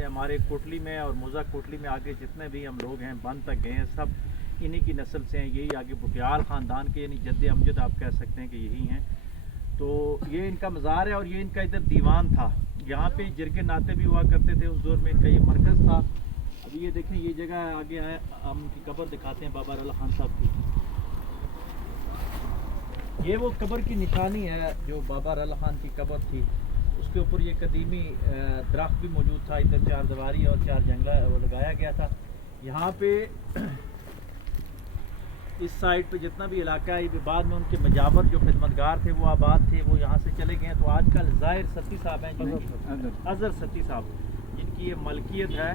हमारे कोटली में और मोज़ा कोटली में आगे जितने भी हम लोग हैं बंद तक गए हैं, सब इन्हीं की नस्ल से हैं। यही आगे बुटियाल ख़ानदान के यानी जद्द अमजद आप कह सकते हैं कि यही हैं। तो ये इनका मज़ार है और ये इनका इधर दीवान था। यहाँ पे जिरगे नाते भी हुआ करते थे उस दौर में, इनका ये मरकज़ था। अभी ये देखें, ये जगह आगे है, हम उनकी कब्र दिखाते हैं बाबा रला खान साहब की। ये वो कब्र की निशानी है जो बाबा रला खान की कब्र थी। उसके ऊपर ये कदीमी दरख्त भी मौजूद था। इधर 4 दीवारी और 4 जंगला वो लगाया गया था। यहाँ पे इस साइड पे जितना भी इलाका है, बाद में उनके मजावर जो खिदमतगार थे वो आबाद थे, वो यहाँ से चले गए हैं। तो आजकल ज़ाहिर सत्ती साहब हैं, अज़हर सत्ती साहब, जिनकी ये मलकियत है,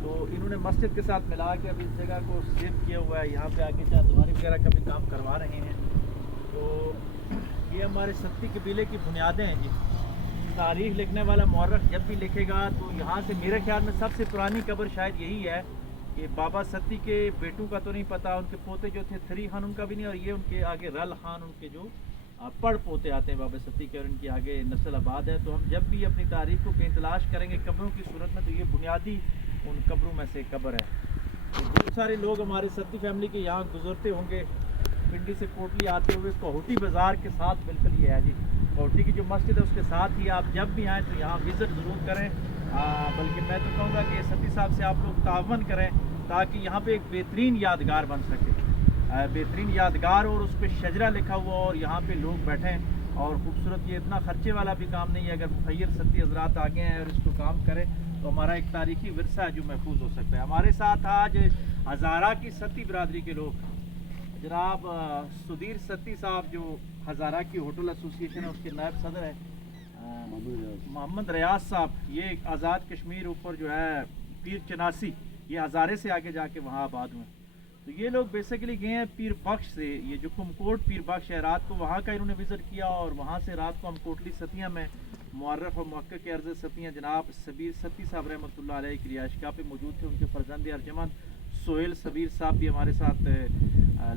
तो इन्होंने मस्जिद के साथ मिला के अभी इस जगह को सेव किया हुआ है। यहाँ पे आके 4 दीवारी वगैरह का भी काम करवा रहे हैं। तो ये हमारे सत्ती कबीले की बुनियादें हैं जी। तारीख़ लिखने वाला मौरख जब भी लिखेगा तो यहाँ से मेरे ख्याल में सबसे पुरानी कब्र शायद यही है कि बाबा सत्ती के बेटों का तो नहीं पता, उनके पोते जो थे थरी खान उनका भी नहीं, और ये उनके आगे रल खान उनके जो पढ़ पोते आते हैं बाबा सत्ती के, और इनकी आगे नस्ल आबाद है। तो हम जब भी अपनी तारीख़ को कहीं तलाश करेंगे कब्रों की सूरत में, तो ये बुनियादी उन कब्रों में से कब्र है। तो बहुत सारे लोग हमारे सत्ती फैमिली के यहाँ गुजरते होंगे, पिंडी से कोटली आते हुए कोहटी बाज़ार के साथ बिल्कुल ये है जी। कोहटी की जो मस्जिद है उसके साथ ही आप जब भी आएँ तो यहाँ विज़िट ज़रूर करें। बल्कि मैं तो कहूँगा कि सत्ती साहब से आप लोग तावन करें ताकि यहाँ पे एक बेहतरीन यादगार बन सके, बेहतरीन यादगार, और उस पर शजरा लिखा हुआ और यहाँ पे लोग बैठें और खूबसूरत। ये इतना खर्चे वाला भी काम नहीं है। अगर मुखैर सत्ती हजरात आगे हैं और इसको काम करें तो हमारा एक तारीखी विरसा है जो महफूज हो सकता है। हमारे साथ आज हज़ारा की सत्ती बरादरी के लोग, जनाब सुधीर सत्ती साहब जो हज़ारा की होटल एसोसिएशन है उसके नायब सदर है, मोहम्मद रियाज साहब, ये आज़ाद कश्मीर ऊपर जो है पीर चनासी, ये हज़ारे से आगे जाके वहाँ आबाद हुए। तो ये लोग बेसिकली गए हैं पीर बख्श से, ये जो कुमकोट पीर बख्श है, रात को वहाँ का इन्होंने विज़िट किया और वहाँ से रात को हम कोटली सतिया में मुअर्रफ और मुहक्किक के अर्ज़ सतिया जनाब सबीर सत्ती साहब रहमतुल्लाह अलैह की रिहाइशगाह पे मौजूद थे। उनके फर्जंद अर्जमंद सोहेल सबीर साहब भी हमारे साथ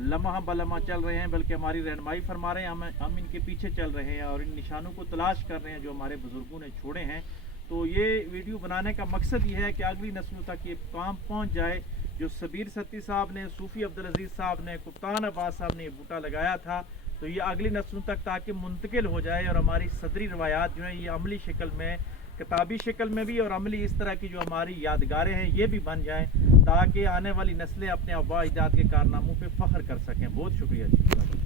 लम्हा बलम्हा चल रहे हैं, बल्कि हमारी रहनुमाई फरमा रहे हैं। हम इनके पीछे चल रहे हैं और इन निशानों को तलाश कर रहे हैं जो हमारे बुज़ुर्गों ने छोड़े हैं। तो ये वीडियो बनाने का मकसद ये है कि अगली नस्लों तक ये काम पहुंच जाए जो सबीर सत्ती साहब ने, सूफ़ी अब्दुल अजीज़ साहब ने, कप्तान अब्बास साहब ने ये बूटा लगाया था, तो ये अगली नस्लों तक ताकि मुंतकिल हो जाए और हमारी सदरी रवायात जो हैं ये अमली शक्ल में, किताबी शक्ल में भी और अमली इस तरह की जो हमारी यादगारें हैं ये भी बन जाएँ ताकि आने वाली नस्लें अपने आबा अजदाद के कारनामों पर फ़ख्र कर सकें। बहुत शुक्रिया जी।